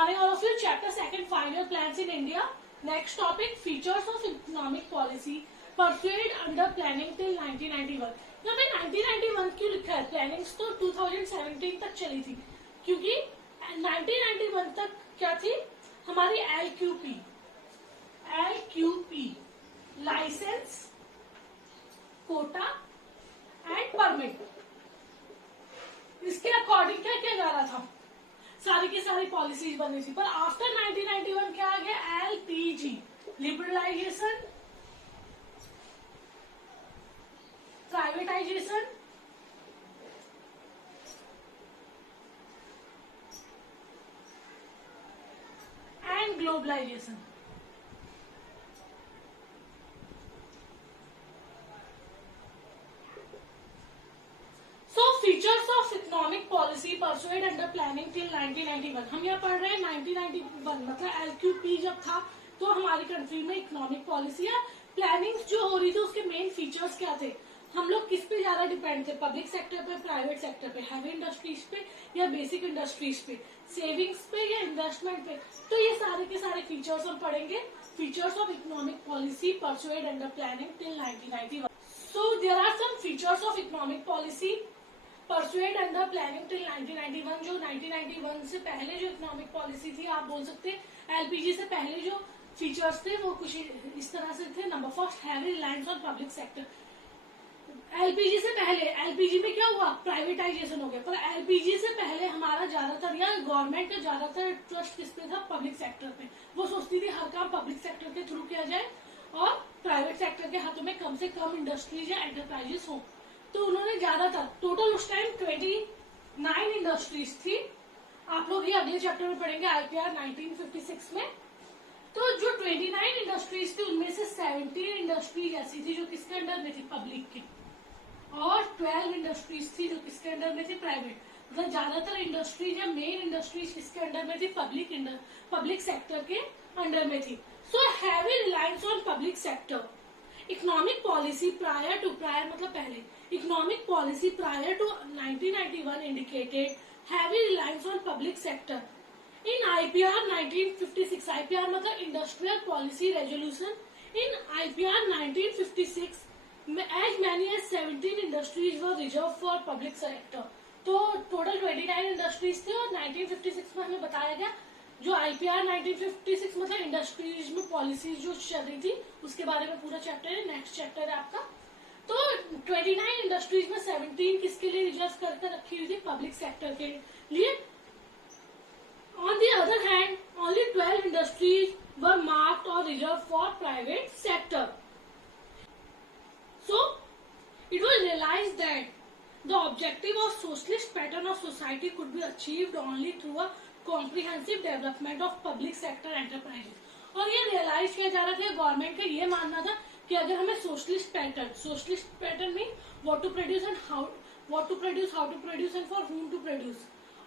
morning all of you. Chapter 2 5-year plans in India. Next topic features of economic policy pursued under planning till 1991. यहाँ पे 1991 क्यों लिखा है? Plannings तो 2017 तक चली थी, क्योंकि 1991 तक क्या थी हमारी LQP license, quota and permit, इसके अकॉर्डिंग क्या क्या जा रहा था, सारी की सारी पॉलिसीज बनी थी। पर आफ्टर 1991 क्या आ गया? LPG liberalisation, privatisation and globalisation. Features of economic policy pursued under planning till 1991। हम यहाँ पढ़ रहे हैं 1991 मतलब LQP जब था तो हमारी कंट्री में इकोनॉमिक पॉलिसी या प्लानिंग जो हो रही थी उसके मेन फीचर्स क्या थे? हम लोग किस पे ज्यादा डिपेंड थे? पब्लिक सेक्टर पे, प्राइवेट सेक्टर पे, हैवी इंडस्ट्रीज पे या बेसिक इंडस्ट्रीज पे, सेविंग्स पे या इन्वेस्टमेंट पे। तो ये सारे के सारे फीचर्स हम पढ़ेंगे। Features of economic policy pursued under planning till 1991। So there are some features of economic policy pursued under planning till 1991। जो 1991 से पहले जो इकोनॉमिक पॉलिसी थी, आप बोल सकते हैं LPG से पहले जो फीचर्स थे वो कुछ इस तरह से थे। Number first, heavy reliance on public sector. LPG से पहले, LPG में क्या हुआ? प्राइवेटाइजेशन हो गया। पर LPG से पहले हमारा ज्यादातर या गवर्नमेंट का ज्यादातर ट्रस्ट किस पे था? पब्लिक सेक्टर पे। वो सोचती थी हर काम पब्लिक सेक्टर के थ्रू किया जाए और प्राइवेट सेक्टर के हाथों में कम से कम इंडस्ट्रीज या एंटरप्राइजेस हो। तो उन्होंने ज्यादातर, टोटल उस टाइम 29 इंडस्ट्रीज थी। आप लोग ये अगले चैप्टर में पढ़ेंगे IPR 1956 में। तो जो 29 इंडस्ट्रीज थी उनमें से 17 इंडस्ट्रीज ऐसी थी जो किसके अंडर में थी? पब्लिक की, और 12 इंडस्ट्रीज थी जो किसके अंडर में थी? प्राइवेट। मतलब ज्यादातर इंडस्ट्रीज या मेन इंडस्ट्रीज किसके अंडर में थी? पब्लिक सेक्टर के अंडर में थी। So heavy reliance on public sector. Economic policy prior मतलब पहले, economic policy prior to 1991 indicated heavy reliance on public sector. In IPR 1956, IPR मतलब industrial policy resolution. In IPR 1956 as many as 17 industries were reserved for public sector. तो total 29 industries थी और 1956 में हमें बताया गया जो IPR 1956 मतलब इंडस्ट्रीज में पॉलिसी जो चल रही थी उसके बारे में पूरा चैप्टर है। नेक्स्ट चैप्टर है आपका। तो 29 इंडस्ट्रीज में 17 किसके लिए रिजर्व करके रखी हुई थी? पब्लिक सेक्टर के लिए। On the other hand only 12 industries were marked और reserved for private sector. So it was realized that the objective of socialist pattern of society could be achieved only through a comprehensive development of public sector enterprises। और ये realise किया जा रहा था, government का ये मानना था कि अगर हमें socialist pattern mean what to produce and how to produce and for whom to produce,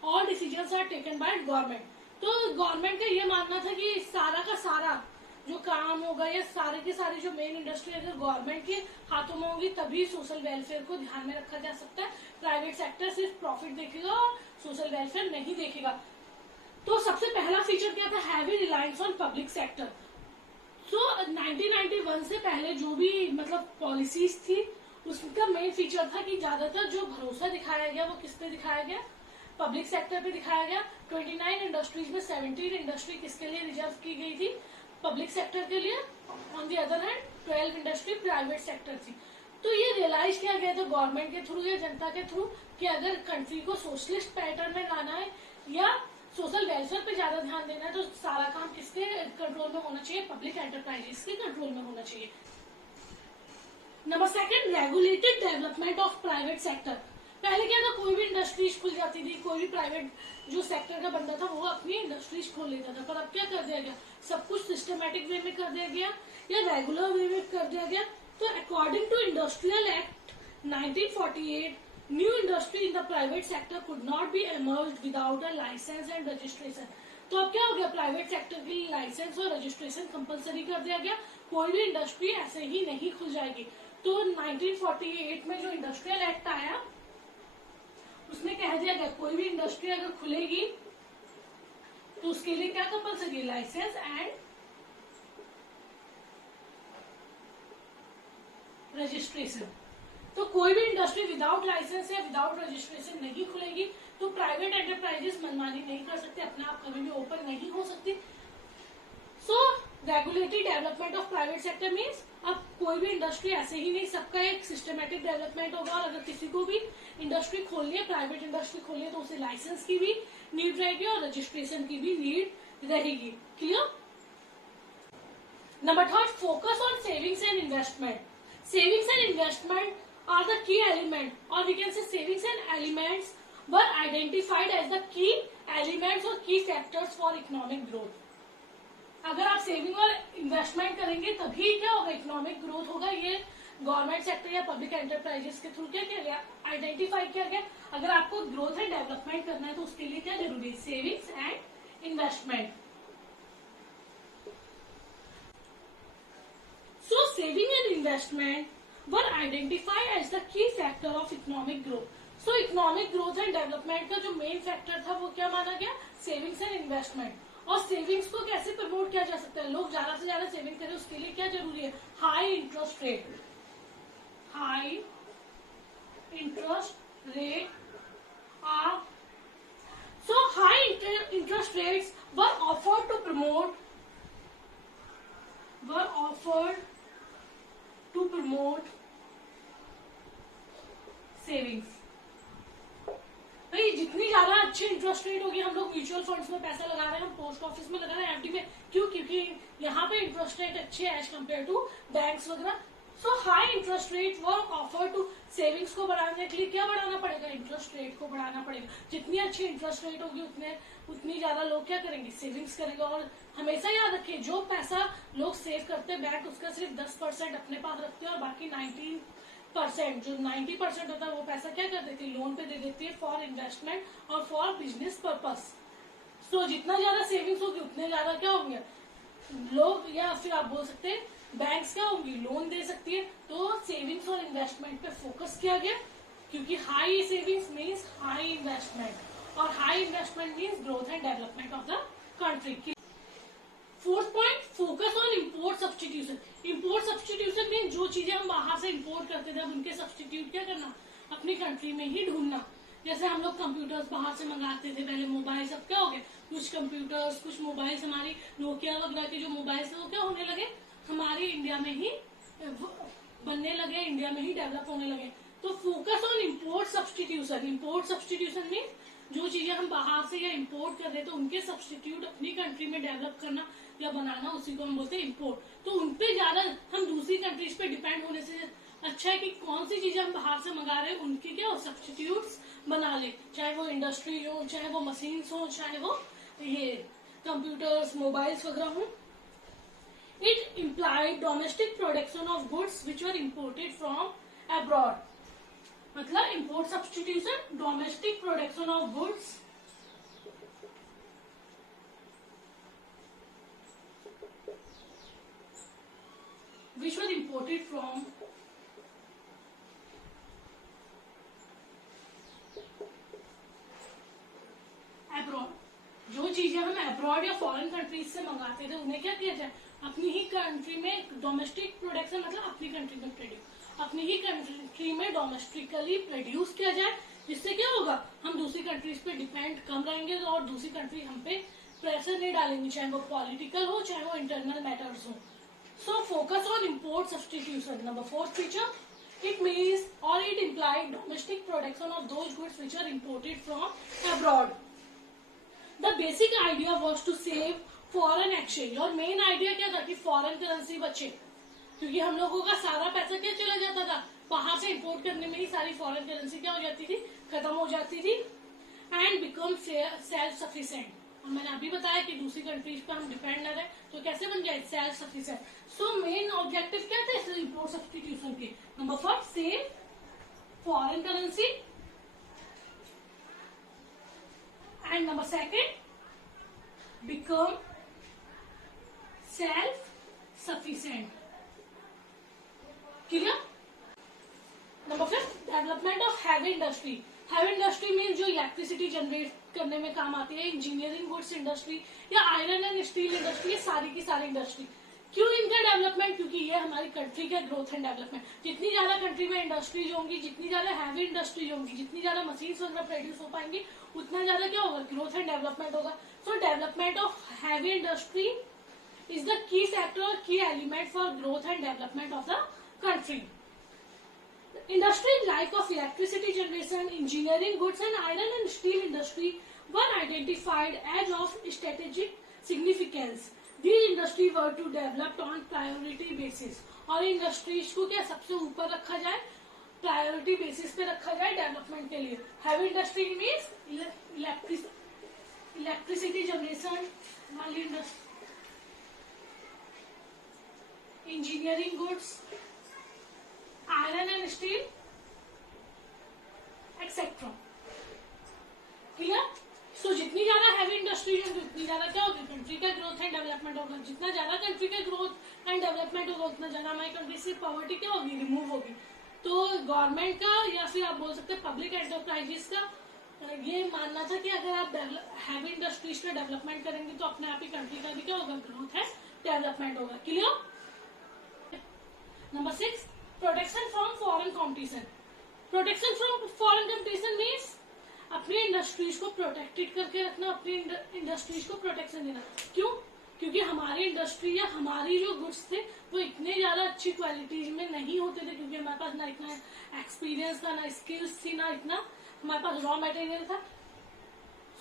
all decisions are taken by government. तो गवर्नमेंट का ये मानना था कि सारा का सारा जो काम होगा या सारे के सारे जो मेन इंडस्ट्री अगर गवर्नमेंट के हाथों में होगी तभी सोशल वेलफेयर को ध्यान में रखा जा सकता है। प्राइवेट सेक्टर सिर्फ प्रॉफिट देखेगा और सोशल वेलफेयर नहीं देखेगा। तो सबसे पहला फीचर क्या था? Heavy reliance on public sector. So 1991 से पहले जो भी मतलब पॉलिसीज थी उसका मेन फीचर था कि ज्यादातर जो भरोसा दिखाया गया वो किस पे दिखाया गया? पब्लिक सेक्टर पे दिखाया गया। 29 इंडस्ट्रीज में 17 इंडस्ट्री किसके लिए रिजर्व की गई थी? पब्लिक सेक्टर के लिए। On the other hand 12 industry private sector थी। तो ये रियलाइज किया गया था गवर्नमेंट के थ्रू या जनता के थ्रू कि अगर कंट्री को सोशलिस्ट पैटर्न में लाना है या सोशल वेलफेयर पे ज्यादा ध्यान देना है तो सारा काम किसके कंट्रोल में होना चाहिए? पब्लिक एंटरप्राइजेस के कंट्रोल में होना चाहिए। Number second, regulated development of private sector. पहले क्या था? कोई भी इंडस्ट्रीज खुल जाती थी, कोई भी प्राइवेट जो सेक्टर का बंदा था वो अपनी इंडस्ट्रीज खोल लेता था। पर अब क्या कर दिया गया? सब कुछ सिस्टमेटिक वे में कर दिया गया या रेगुलर वे में कर दिया गया। तो according to industrial act 1948, new industry in the private sector could not be emerged without a license and registration. तो अब क्या हो गया? प्राइवेट सेक्टर के लिए लाइसेंस और रजिस्ट्रेशन कंपलसरी कर दिया गया। कोई भी इंडस्ट्री ऐसे ही नहीं खुल जाएगी। तो 1948 में जो इंडस्ट्रियल एक्ट आया उसमें कह दिया गया कोई भी इंडस्ट्री अगर खुलेगी तो उसके लिए क्या कंपल्सरी है? License and registration. तो कोई भी इंडस्ट्री विदाउट लाइसेंस या विदाउट रजिस्ट्रेशन नहीं खुलेगी। तो प्राइवेट एंटरप्राइजेस मनमानी नहीं कर सकते, अपने आप कभी भी ओपन नहीं हो सकती। So regulatory development of private sector means अब कोई भी इंडस्ट्री ऐसे ही नहीं, सबका एक सिस्टमेटिक डेवलपमेंट होगा। और अगर किसी को भी इंडस्ट्री खोलनी है, प्राइवेट इंडस्ट्री खोलनी है, तो उसे लाइसेंस की भी नीड रहेगी और रजिस्ट्रेशन की भी नीड रहेगी। Clear? Number third, focus on savings and investment. Savings and investment are the key element, or we can say savings and elements were identified as the key elements or key factors for economic growth. अगर आप saving और investment करेंगे तभी क्या होगा? Economic growth होगा। ये government sector या पब्लिक एंटरप्राइजेस के थ्रू क्या किया गया? आइडेंटिफाई किया गया। अगर आपको ग्रोथ एंड डेवलपमेंट करना है तो उसके लिए क्या जरूरी है? Savings and investment. So saving and investment were identified as the key factor of economic growth. So economic growth and development का जो मेन फैक्टर था वो क्या माना गया? Savings and investment. और सेविंग्स को कैसे प्रमोट किया जा सकता है? लोग ज्यादा से ज्यादा सेविंग करें, उसके लिए क्या जरूरी है? High interest rate. High interest rate are so high interest rates were offered to promote savings. भाई जितनी ज्यादा अच्छी इंटरेस्ट रेट होगी, हम लोग म्यूचुअल फंड्स में पैसा लगा रहे हैं, हम पोस्ट ऑफिस में लगा रहे हैं, एफडी में, क्यों? क्योंकि यहाँ पे इंटरेस्ट रेट अच्छे है एज कम्पेयर टू बैंक्स वगैरह। So high interest rate were offer to savings को बढ़ाने के लिए क्या बढ़ाना पड़ेगा? इंटरेस्ट रेट को बढ़ाना पड़ेगा। जितनी अच्छी इंटरेस्ट रेट होगी उतनी ज्यादा लोग क्या करेंगे? सेविंग्स करेंगे। और हमेशा याद रखिए, जो पैसा लोग सेव करते हैं बैंक, उसका सिर्फ 10% अपने पास रखते हैं और बाकी 90% जो 90% होता है वो पैसा क्या कर देती है? लोन पे दे देती है फॉर इन्वेस्टमेंट और फॉर बिजनेस पर्पस। सो जितना ज्यादा सेविंग्स होगी उतने ज्यादा क्या होंगे लोग, या फिर आप बोल सकते हैं बैंक्स क्या होंगी? लोन दे सकती है। तो सेविंग्स और इन्वेस्टमेंट पे फोकस किया गया, क्योंकि high savings means high investment और high investment means growth and development of the country. Fourth point, focus on import substitution. Import substitution mean जो चीजें हम बाहर से इम्पोर्ट करते थे, अब उनके सब्सटीट्यूट क्या करना? अपनी कंट्री में ही ढूंढना। जैसे हम लोग कंप्यूटर्स बाहर से मंगाते थे, पहले मोबाइल सब क्या हो गए? कुछ कंप्यूटर्स, कुछ मोबाइल्स, हमारी नोकिया वगैरह के जो मोबाइल्स थे वो क्या होने लगे? हमारे इंडिया में ही बनने लगे, इंडिया में ही डेवलप होने लगे। तो focus on import substitution. Import substitution mean जो चीजें हम बाहर से या इम्पोर्ट कर रहे हैं तो उनके सब्सटीट्यूट अपनी कंट्री में डेवलप करना या बनाना, उसी को हम बोलते हैं इम्पोर्ट। तो उनपे ज्यादा हम दूसरी कंट्रीज पे डिपेंड होने से अच्छा है कि कौन सी चीजें हम बाहर से मंगा रहे हैं उनके क्या हो? सब्सटीट्यूट्स बना ले, चाहे वो इंडस्ट्री हो, चाहे वो मशीन्स हो, चाहे वो ये कंप्यूटर्स, मोबाइल्स वगैरह हो। It implied domestic production of goods which were imported from abroad. मतलब import substitution, domestic production of goods which were imported from abroad. जो चीजें हम अब्रॉड या फॉरेन कंट्रीज से मंगाते थे उन्हें क्या किया जाए? अपनी ही कंट्री में डोमेस्टिक प्रोडक्शन, मतलब अपनी कंट्री में प्रोड्यूस, अपनी ही कंट्री में डोमेस्टिकली प्रोड्यूस किया जाए। जिससे क्या होगा? हम दूसरी कंट्रीज पे डिपेंड कम रहेंगे और दूसरी कंट्री हम पे प्रेशर नहीं डालेंगे, चाहे वो पॉलिटिकल हो, चाहे वो इंटरनल मैटर्स हो। So focus on import substitution. Number fourth feature, it means or it implied domestic production of those goods which are imported from abroad. The basic idea was to save foreign exchange. और main idea क्या था? कि foreign currency बचे, क्योंकि हम लोगों का सारा पैसा क्या चला जाता था? बाहर से इंपोर्ट करने में ही सारी फॉरेन करेंसी क्या हो जाती थी? खत्म हो जाती थी। And become self sufficient. और मैंने अभी बताया कि दूसरी कंट्रीज पर हम डिपेंड न रहे, तो कैसे बन जाए? Self sufficient. So main objective क्या थे इम्पोर्ट सब्सटीट्यूशन के? Number first, save foreign currency, and number second, become self sufficient. Clear? Number 5, development of heavy industry. Heavy industry में जो इलेक्ट्रिसिटी जनरेट करने में काम आती है, इंजीनियरिंग गुड्स इंडस्ट्री या आयरन एंड स्टील इंडस्ट्री, ये सारी की सारी इंडस्ट्री। क्यों इनका डेवलपमेंट? क्योंकि ये हमारी कंट्री का ग्रोथ एंड डेवलपमेंट। जितनी ज्यादा कंट्री में इंडस्ट्रीज होंगी, जितनी ज्यादा हैवी इंडस्ट्रीज होंगी, जितनी ज्यादा मशीन्स वगैरह प्रोड्यूस हो पाएंगी, उतना ज्यादा क्या होगा? ग्रोथ एंड डेवलपमेंट होगा। सो development of heavy industry is the key factor or key element for growth and development of the country. Industry like of electricity generation, engineering goods and iron and steel industry were identified as of strategic significance. These industry were to develop on priority basis. और industries को क्या सबसे ऊपर रखा जाए? Priority basis पे रखा जाए डेवलपमेंट के लिए। Heavy industry means electricity generation वाली industry, engineering goods, iron and steel etcetera. Clear? So जितनी ज्यादा हैवी इंडस्ट्रीज होगी उतनी ज्यादा क्या होगी? कंट्री का ग्रोथ एंड डेवलपमेंट होगा। जितना ज्यादा कंट्री का ग्रोथ एंड डेवलपमेंट होगा उतना ज्यादा हमारी कंट्री से पॉवर्टी क्या होगी? रिमूव होगी। तो गवर्नमेंट का या फिर आप बोल सकते हैं पब्लिक एंटरप्राइजेस का ये मानना था कि अगर आप हैवी इंडस्ट्रीज का डेवलपमेंट करेंगे तो अपने आप ही कंट्री का भी क्या होगा? ग्रोथ है, डेवलपमेंट होगा। Clear? Number 6, protection from foreign competition. Protection from foreign competition means अपनी इंडस्ट्रीज को प्रोटेक्टेड करके रखना, अपनी इंडस्ट्रीज को प्रोटेक्शन देना। क्यों? क्योंकि हमारी इंडस्ट्री या हमारी जो गुड्स थे वो इतने ज्यादा अच्छी क्वालिटीज में नहीं होते थे, क्योंकि हमारे पास ना इतना एक्सपीरियंस था, ना स्किल्स थी, ना इतना हमारे पास रॉ मटेरियल था।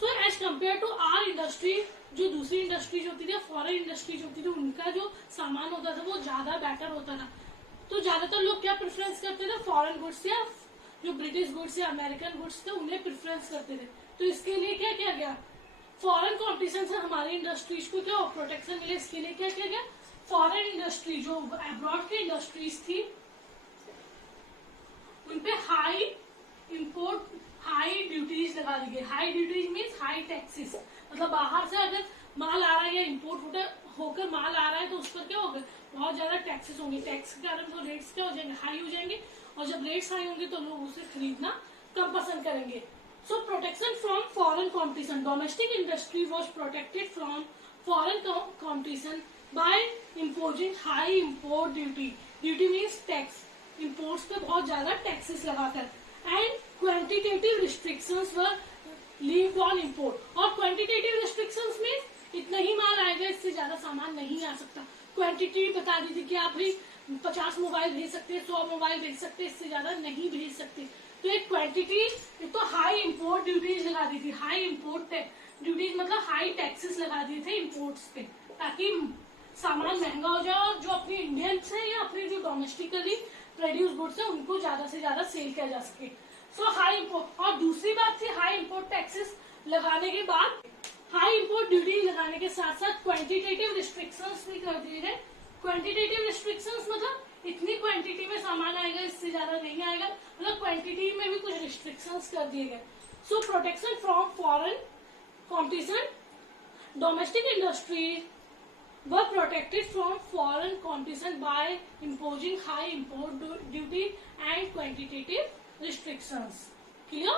So as compare to our industry, जो दूसरी इंडस्ट्रीज होती थी, फॉरेन इंडस्ट्रीज होती थी, उनका जो सामान होता था वो ज्यादा बेटर होता था। तो ज्यादातर लोग क्या प्रेफरेंस करते थे? फॉरेन गुड्स या जो ब्रिटिश गुड्स या अमेरिकन गुड्स थे उन्हें प्रेफरेंस करते थे। तो इसके लिए क्या किया गया? फॉरेन कॉम्पिटिशन से हमारी इंडस्ट्रीज को क्या प्रोटेक्शन मिले, इसके लिए क्या किया गया? फॉरेन इंडस्ट्री जो अब्रॉड की इंडस्ट्रीज थी उनपे हाई इम्पोर्ट, हाई ड्यूटीज लगा दी गई। High duties means high taxes, मतलब बाहर से अगर माल आ रहा है या इम्पोर्ट होकर माल आ रहा है तो उस पर क्या होगा? बहुत ज्यादा टैक्सेस होंगे। टैक्स के कारण तो रेट्स क्या हो जाएंगे? हाई हो जाएंगे, और जब रेट्स हाई होंगे तो लोग उसे खरीदना कम पसंद करेंगे। So protection from foreign competition, domestic industry was protected from foreign competition by imposing high import duty. Duty means tax, imports पे बहुत ज्यादा टैक्सेस लगाकर। And quantitative restrictions were leaved on import. और क्वांटिटेटिव रिस्ट्रिक्शंस मीन्स इतना ही माल आएगा, इससे ज्यादा सामान नहीं आ सकता। क्वांटिटी बता दी थी कि आप भी 50 मोबाइल भेज सकते हैं, 100 मोबाइल भेज सकते हैं, इससे ज्यादा नहीं भेज सकते। तो एक क्वांटिटी, एक तो हाई इम्पोर्ट ड्यूटीज लगा दी थी। हाई इम्पोर्ट ड्यूटीज मतलब हाई टैक्सेस लगा दिए थे इम्पोर्ट्स पे, ताकि सामान महंगा हो जाए और जो अपनी इंडियंस है या अपने जो डोमेस्टिकली प्रोड्यूस गुड्स है उनको ज्यादा से ज्यादा सेल किया जा सके। सो हाई इम्पोर्ट। और दूसरी बात थी हाई इम्पोर्ट टैक्सेस लगाने के बाद, हाई इम्पोर्ट ड्यूटी लगाने के साथ साथ क्वांटिटेटिव रिस्ट्रिक्शंस भी कर दिए गए। क्वांटिटेटिव रिस्ट्रिक्शंस मतलब इतनी क्वांटिटी में सामान आएगा, इससे ज्यादा नहीं आएगा, मतलब क्वांटिटी में भी कुछ रिस्ट्रिक्शंस कर दिए गए। So protection from foreign competition, domestic industry were protected from foreign competition by imposing high import duty and quantitative restrictions. Clear?